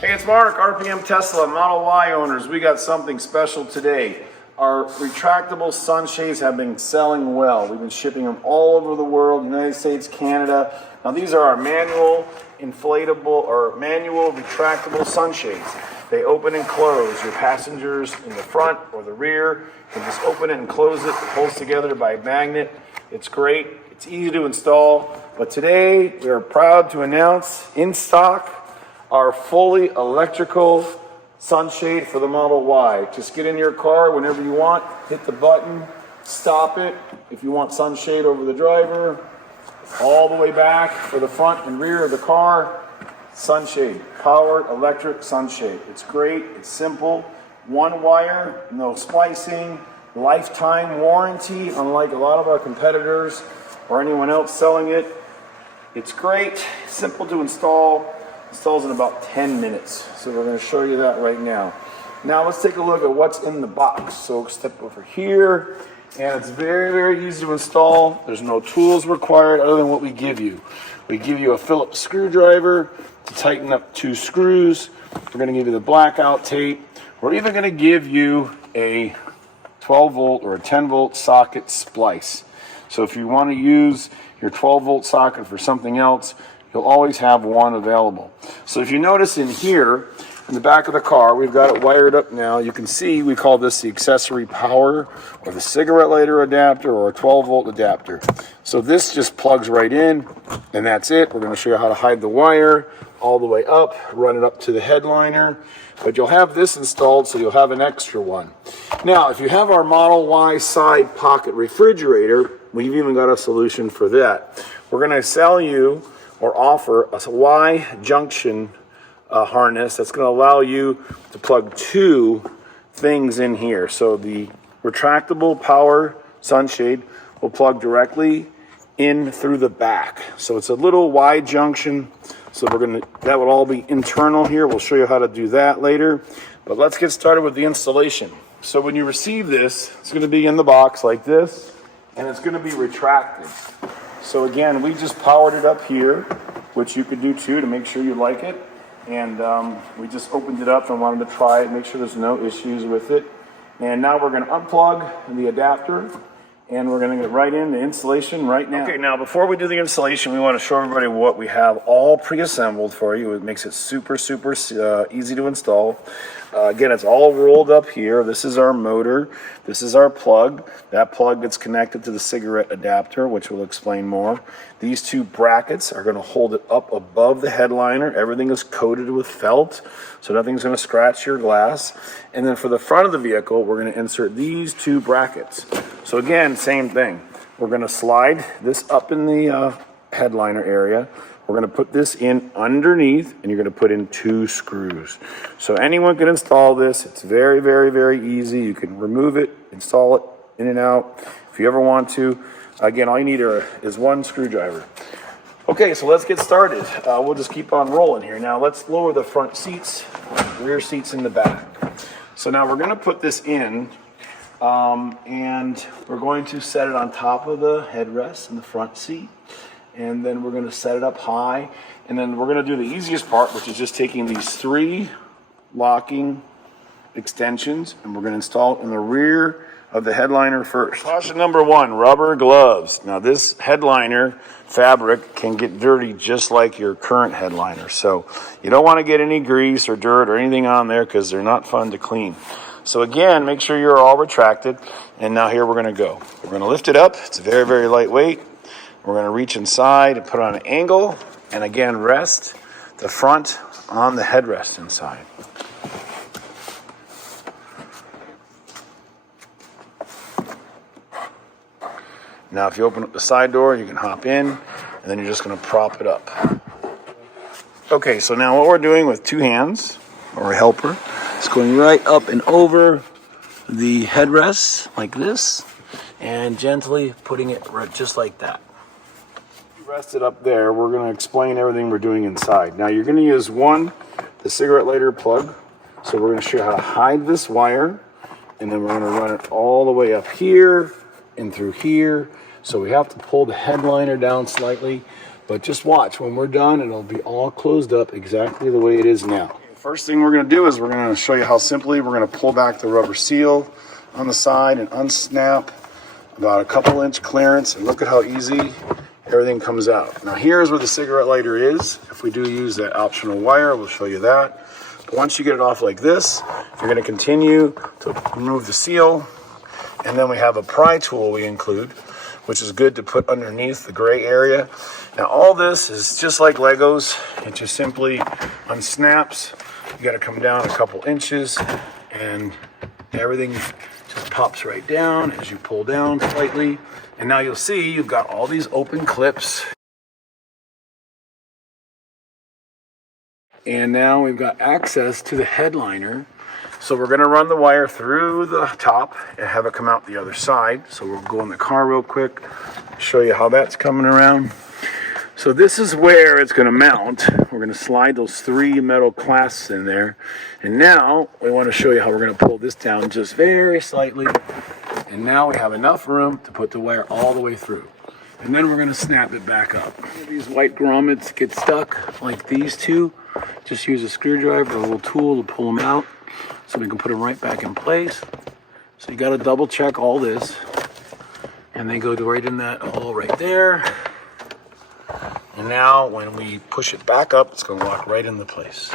Hey, it's Mark, RPM Tesla, Model Y owners. We got something special today. Our retractable sunshades have been selling well. We've been shipping them all over the world, United States, Canada. Now these are our manual retractable sunshades. They open and close. Your passengers in the front or the rear can just open it and close it. It holds together by a magnet. It's great. It's easy to install. But today we are proud to announce in stock our fully electrical sunshade for the Model Y. Just get in your car whenever you want, hit the button, stop it. If you want sunshade over the driver, all the way back for the front and rear of the car, sunshade, powered electric sunshade. It's great, it's simple, one wire, no splicing, lifetime warranty, unlike a lot of our competitors or anyone else selling it. It's great, simple to install. Installs in about 10 minutes. So we're going to show you that right now. Now let's take a look at what's in the box. So step over here, and it's very, very easy to install. There's no tools required other than what we give you. We give you a Phillips screwdriver to tighten up 2 screws. We're going to give you the blackout tape. We're even going to give you a 12 volt or a 10 volt socket splice. So if you want to use your 12 volt socket for something else, you'll always have one available. So if you notice in here, in the back of the car, we've got it wired up now. You can see we call this the accessory power or the cigarette lighter adapter or a 12 volt adapter. So this just plugs right in and that's it. We're going to show you how to hide the wire all the way up, run it up to the headliner. But you'll have this installed, so you'll have an extra one. Now, if you have our Model Y side pocket refrigerator, we've even got a solution for that. We're going to sell you or offer a Y junction harness that's going to allow you to plug 2 things in here. So the retractable power sunshade will plug directly in through the back. So it's a little Y junction. So that will all be internal here. We'll show you how to do that later. But let's get started with the installation. So when you receive this, it's going to be in the box like this, and it's going to be retracted. So again, we just powered it up here, which you could do too to make sure you like it. And we just opened it up and wanted to try it, make sure there's no issues with it. And now we're going to unplug the adapter, and we're going to get right into installation right now. Okay, now before we do the installation, we want to show everybody what we have all pre-assembled for you. It makes it super easy to install. Again, it's all rolled up here. This is our motor. This is our plug. That plug gets connected to the cigarette adapter, which we'll explain more. These 2 brackets are going to hold it up above the headliner. Everything is coated with felt, so nothing's going to scratch your glass. And then for the front of the vehicle, we're going to insert these 2 brackets. So again, same thing. We're going to slide this up in the headliner area. We're going to put this in underneath, and you're going to put in 2 screws. So anyone can install this. It's very, very, very easy. You can remove it, install it in and out if you ever want to. Again, all you need is 1 screwdriver. Okay, so let's get started. We'll just keep on rolling here. Now let's lower the front seats, rear seats in the back. So now we're going to put this in, and we're going to set it on top of the headrest in the front seat. And then we're going to set it up high. And then we're going to do the easiest part, which is just taking these 3 locking extensions, and we're going to install it in the rear of the headliner first. Caution number 1, rubber gloves. Now this headliner fabric can get dirty just like your current headliner. So you don't want to get any grease or dirt or anything on there because they're not fun to clean. So again, make sure you're all retracted. And now here we're going to go. We're going to lift it up. It's very, very lightweight. We're going to reach inside and put on an angle, and again rest the front on the headrest inside. Now if you open up the side door, you can hop in, and then you're just going to prop it up. Okay, so now what we're doing with 2 hands, or a helper, is going right up and over the headrest like this, and gently putting it right just like that. Rest it up there. We're going to explain everything we're doing inside. Now you're going to use the cigarette lighter plug. So we're going to show you how to hide this wire, and then we're going to run it all the way up here and through here. So we have to pull the headliner down slightly, but just watch. When we're done, it'll be all closed up exactly the way it is now. First thing we're going to do is we're going to show you how simply we're going to pull back the rubber seal on the side and unsnap about a couple inch clearance, and look at how easy everything comes out. Now here's where the cigarette lighter is. If we do use that optional wire, we'll show you that. But once you get it off like this, you're going to continue to remove the seal, and then we have a pry tool we include, which is good to put underneath the gray area. Now all this is just like Legos. It just simply unsnaps. You got to come down a couple inches, and everything just pops right down as you pull down slightly. And now you'll see you've got all these open clips. And now we've got access to the headliner. So we're going to run the wire through the top and have it come out the other side. So we'll go in the car real quick, show you how that's coming around. So this is where it's going to mount. We're going to slide those 3 metal clasps in there. And now we want to show you how we're going to pull this down just very slightly. And now we have enough room to put the wire all the way through. And then we're going to snap it back up. These white grommets get stuck like these two. Just use a screwdriver or a little tool to pull them out so we can put them right back in place. So you got to double check all this. And they go right in that hole right there. And now when we push it back up, it's going to lock right into place.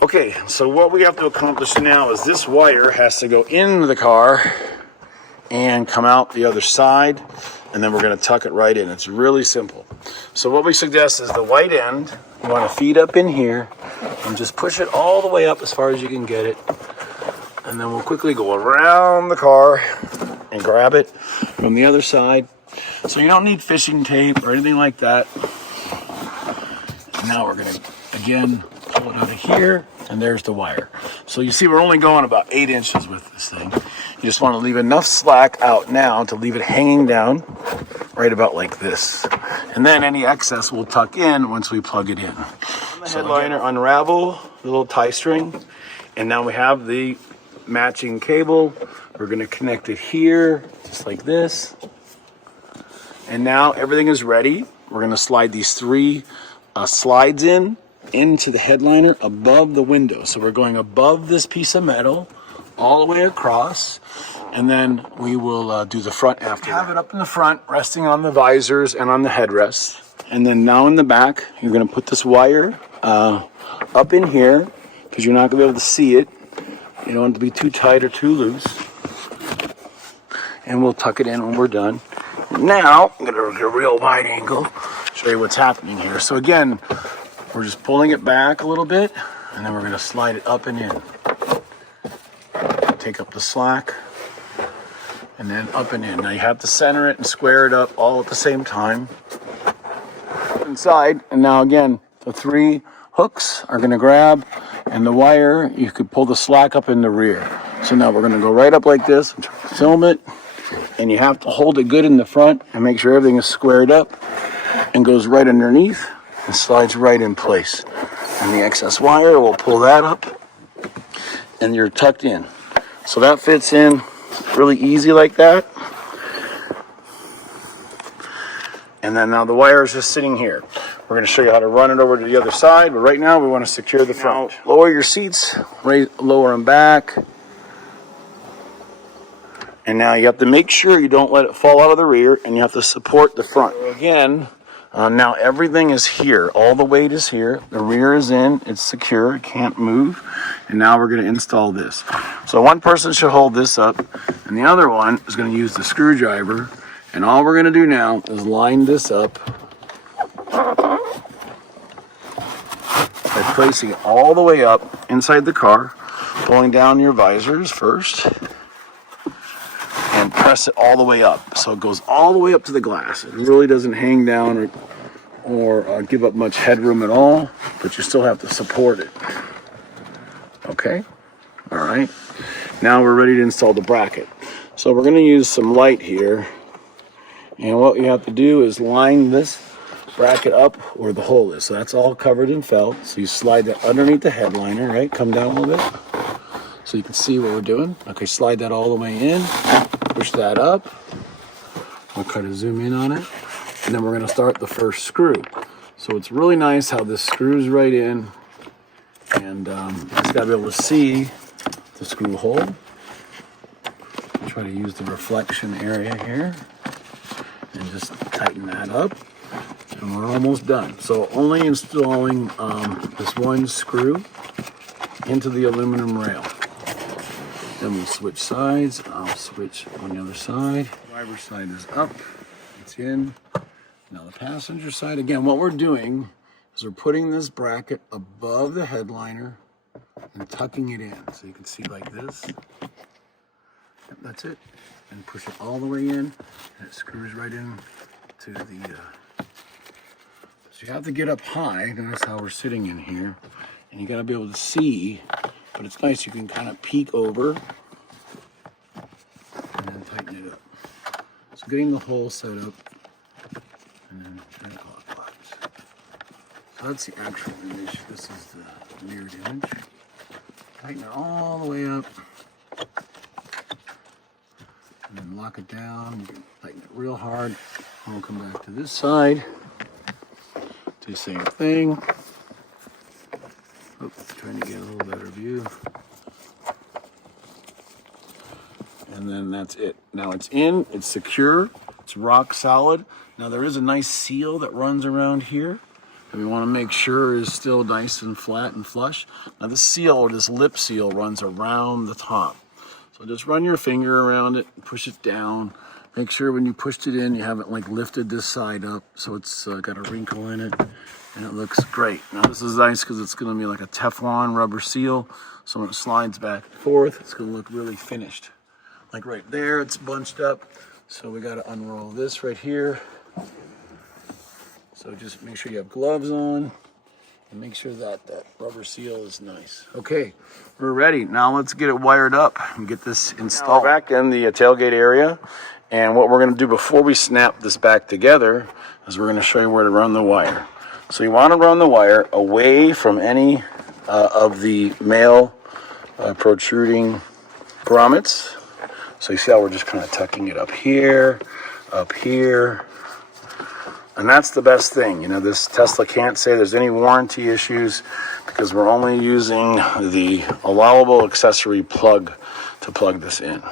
Okay, so what we have to accomplish now is this wire has to go into the car and come out the other side, and then we're going to tuck it right in. It's really simple. So what we suggest is the white end, you want to feed up in here and just push it all the way up as far as you can get it. And then we'll quickly go around the car and grab it from the other side. So you don't need fishing tape or anything like that. Now we're going to, again, pull it out of here, and there's the wire. So you see we're only going about 8 inches with this thing. You just want to leave enough slack out now to leave it hanging down right about like this. And then any excess we'll tuck in once we plug it in. On the headliner, unravel the little tie string, and now we have the matching cable. We're going to connect it here, just like this. And now everything is ready. We're going to slide these 3 slides into the headliner above the window. So we're going above this piece of metal all the way across, and then we will do the front after. Have it up in the front, resting on the visors and on the headrests. And then now in the back, you're going to put this wire up in here because you're not going to be able to see it. You don't want it to be too tight or too loose. And we'll tuck it in when we're done. Now, I'm going to get a real wide angle, show you what's happening here. So again, we're just pulling it back a little bit, and then we're going to slide it up and in. Take up the slack, and then up and in. Now you have to center it and square it up all at the same time. Inside, and now again, the 3 hooks are going to grab, and the wire, you could pull the slack up in the rear. So now we're going to go right up like this, film it, and you have to hold it good in the front and make sure everything is squared up and goes right underneath and slides right in place. And the excess wire, we'll pull that up, and you're tucked in. So that fits in really easy like that. And then now the wire is just sitting here. We're going to show you how to run it over to the other side, but right now we want to secure the front. Now, lower your seats, lower them back. And now you have to make sure you don't let it fall out of the rear, and you have to support the front. Again, now everything is here. All the weight is here. The rear is in. It's secure. It can't move. And now we're going to install this. So one person should hold this up, and the other one is going to use the screwdriver. And all we're going to do now is line this up by placing it all the way up inside the car, pulling down your visors first, and press it all the way up. So it goes all the way up to the glass. It really doesn't hang down or give up much headroom at all, but you still have to support it. Okay? All right. Now we're ready to install the bracket. So we're going to use some light here. And what you have to do is line this bracket up where the hole is. So that's all covered in felt. So you slide that underneath the headliner, right? Come down a little bit so you can see what we're doing. Okay, slide that all the way in. Push that up. We'll kind of zoom in on it. And then we're going to start the first screw. So it's really nice how this screws right in And just got to be able to see the screw hole. Try to use the reflection area here and just tighten that up. And we're almost done. So only installing this one screw into the aluminum rail. Then we'll switch sides. I'll switch on the other side. Driver's side is up. It's in. Now the passenger side, again, what we're doing is we're putting this bracket above the headliner and tucking it in. So you can see like this. Yep, that's it. And push it all the way in, and it screws right in to the, so you have to get up high. Notice how we're sitting in here. And you gotta be able to see, but it's nice, you can kind of peek over and then tighten it up. So getting the hole set up, and then turn clockwise. So that's the actual image. This is the mirrored image. Tighten it all the way up. And then lock it down. You can tighten it real hard. And we'll come back to this side. Do the same thing. Oh, trying to get a little better view. And then that's it. Now it's in, it's secure, it's rock solid. Now there is a nice seal that runs around here that we want to make sure is still nice and flat and flush. Now this seal, or this lip seal, runs around the top. So just run your finger around it and push it down. Make sure when you pushed it in, you haven't like lifted this side up so it's got a wrinkle in it. And it looks great. Now this is nice because it's going to be like a Teflon rubber seal. So when it slides back and forth, it's going to look really finished. Like right there, it's bunched up. So we got to unroll this right here. So just make sure you have gloves on. And make sure that that rubber seal is nice. Okay, we're ready. Now let's get it wired up and get this installed. Now we're back in the tailgate area. And what we're going to do before we snap this back together is we're going to show you where to run the wire. So you want to run the wire away from any of the male protruding grommets. So you see how we're just kind of tucking it up here. And that's the best thing. You know, this Tesla can't say there's any warranty issues because we're only using the allowable accessory plug to plug this in.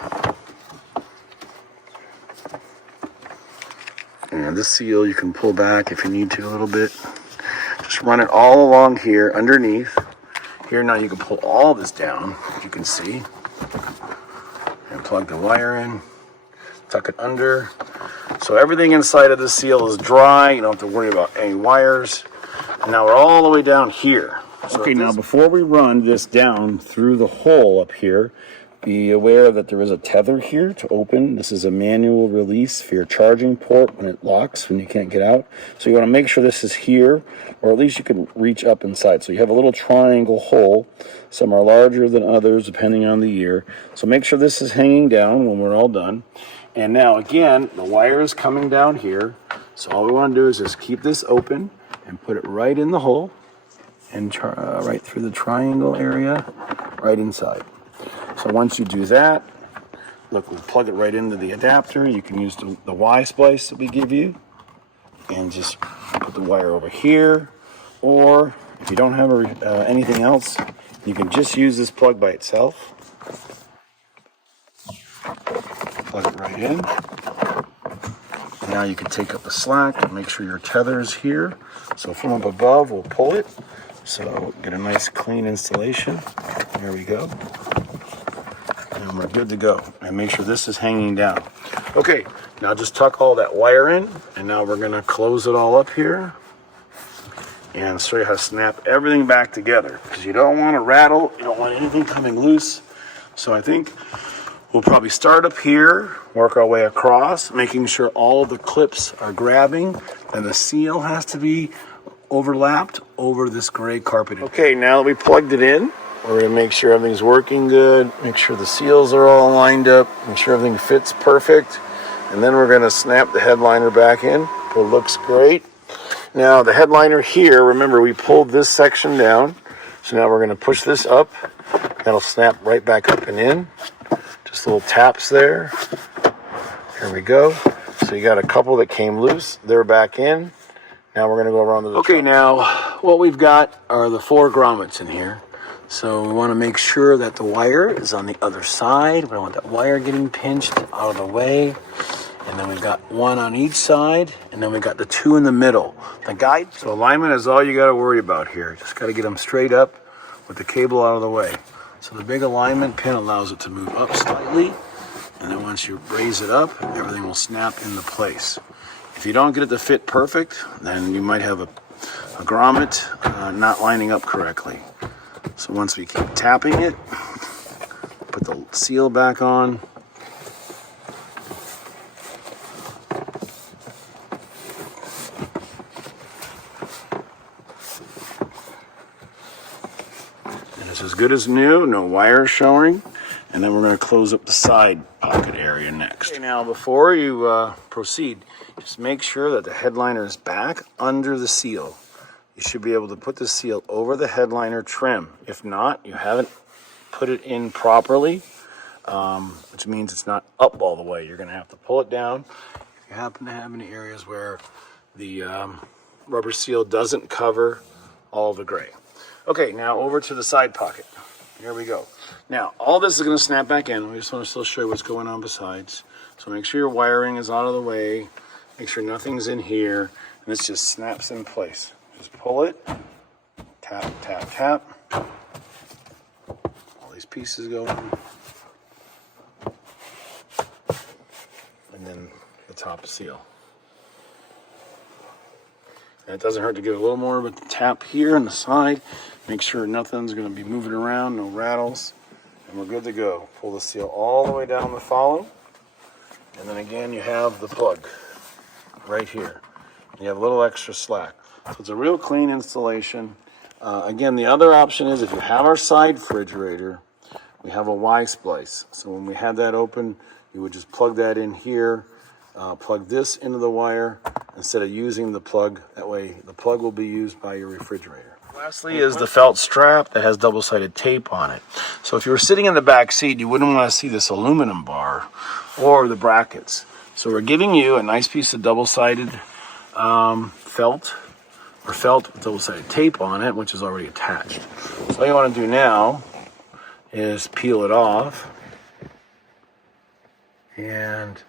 And this seal you can pull back if you need to a little bit. Just run it all along here underneath. Here now you can pull all this down, as you can see. And plug the wire in, tuck it under. So everything inside of the seal is dry. You don't have to worry about any wires. And now we're all the way down here. So okay, now before we run this down through the hole up here, be aware that there is a tether here to open. This is a manual release for your charging port when it locks, when you can't get out. So you want to make sure this is here, or at least you can reach up inside. So you have a little triangle hole. Some are larger than others depending on the year. So make sure this is hanging down when we're all done. And now again, the wire is coming down here. So all we want to do is just keep this open and put it right in the hole and right through the triangle area, right inside. So once you do that, look, we'll plug it right into the adapter. You can use the Y splice that we give you and just put the wire over here. Or if you don't have anything else, you can just use this plug by itself. Plug it right in. Now you can take up the slack and make sure your tether is here. So from up above, we'll pull it. So get a nice clean installation. There we go. And we're good to go. And make sure this is hanging down. Okay, now just tuck all that wire in. And now we're gonna close it all up here and show you how to snap everything back together. Because you don't want to rattle, you don't want anything coming loose. So I think we'll probably start up here, work our way across, making sure all of the clips are grabbing, and the seal has to be overlapped over this gray carpeting. Okay, now that we plugged it in, we're gonna make sure everything's working good, make sure the seals are all lined up, make sure everything fits perfect, and then we're gonna snap the headliner back in. It looks great. Now the headliner here, remember we pulled this section down, so now we're gonna push this up. That'll snap right back up and in. Just little taps there. Here we go. So you got a couple that came loose. They're back in. Now we're going to go around to the Okay, now what we've got are the 4 grommets in here. So we want to make sure that the wire is on the other side. We don't want that wire getting pinched out of the way. And then we've got one on each side, and then we got the two in the middle. The guide. So alignment is all you got to worry about here. Just got to get them straight up with the cable out of the way. So the big alignment pin allows it to move up slightly, and then once you raise it up, everything will snap into place. If you don't get it to fit perfect, then you might have a grommet not lining up correctly. So once we keep tapping it, put the seal back on. And it's as good as new, no wires showing. And then we're going to close up the side pocket area next. Okay, now before you proceed, just make sure that the headliner is back under the seal. You should be able to put the seal over the headliner trim. If not, you haven't put it in properly, which means it's not up all the way. You're going to have to pull it down. If you happen to have any areas where the rubber seal doesn't cover all the gray. Okay, now over to the side pocket. Here we go. Now, all this is going to snap back in. We just want to still show you what's going on besides. So make sure your wiring is out of the way. Make sure nothing's in here. And this just snaps in place. Just pull it. Tap, tap, tap. All these pieces go in. And then the top seal. And it doesn't hurt to give it a little more, but the tap here on the side. Make sure nothing's going to be moving around, no rattles. And we're good to go. Pull the seal all the way down the follow. And then again, you have the plug right here. You have a little extra slack. So it's a real clean installation. Again, the other option is if you have our side refrigerator, we have a Y-splice. So when we had that open, you would just plug that in here, plug this into the wire instead of using the plug. That way the plug will be used by your refrigerator. Lastly is the felt strap that has double-sided tape on it. So if you were sitting in the back seat, you wouldn't want to see this aluminum bar or the brackets. So we're giving you a nice piece of double-sided felt with double-sided tape on it, which is already attached. So all you want to do now is peel it off and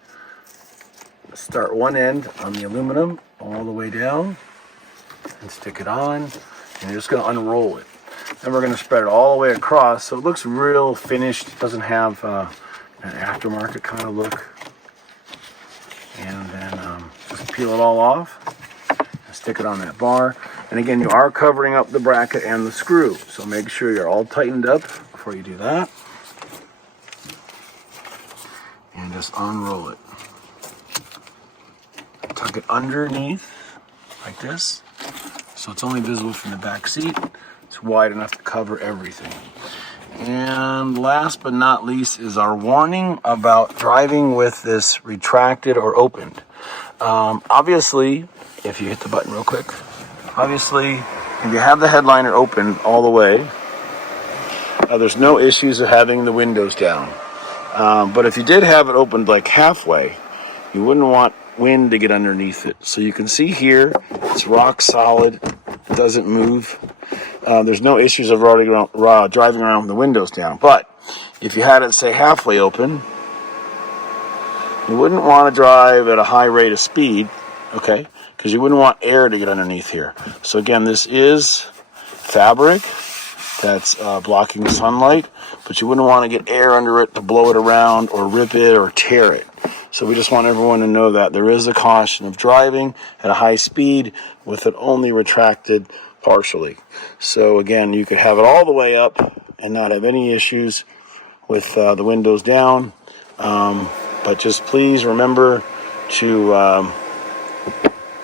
start one end on the aluminum all the way down and stick it on. And you're just going to unroll it. Then we're going to spread it all the way across so it looks real finished. It doesn't have an aftermarket kind of look. And then just peel it all off and stick it on that bar. And again, you are covering up the bracket and the screw. So make sure you're all tightened up before you do that. And just unroll it. Tuck it underneath like this. So it's only visible from the back seat. It's wide enough to cover everything. And last but not least is our warning about driving with this retracted or opened. Obviously, if you hit the button real quick, obviously, if you have the headliner open all the way, there's no issues of having the windows down. But if you did have it opened like halfway, you wouldn't want wind to get underneath it. So you can see here, it's rock solid, it doesn't move. There's no issues of driving around with the windows down. But if you had it, say, halfway open, you wouldn't want to drive at a high rate of speed, okay? Because you wouldn't want air to get underneath here. So again, this is fabric that's blocking sunlight, but you wouldn't want to get air under it to blow it around or rip it or tear it. So we just want everyone to know that there is a caution of driving at a high speed with it only retracted partially. So again, you could have it all the way up and not have any issues with the windows down. But just please remember to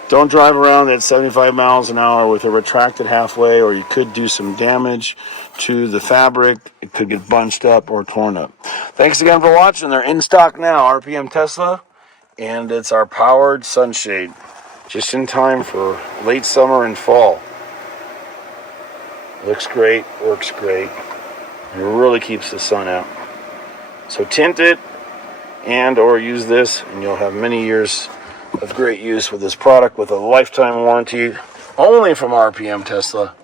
don't drive around at 75 miles an hour with it retracted halfway, or you could do some damage to the fabric. It could get bunched up or torn up. Thanks again for watching. They're in stock now, RPM Tesla, and it's our powered sunshade. Just in time for late summer and fall. Looks great, works great, and really keeps the sun out. So tint it and or use this, and you'll have many years of great use with this product with a lifetime warranty only from RPM Tesla.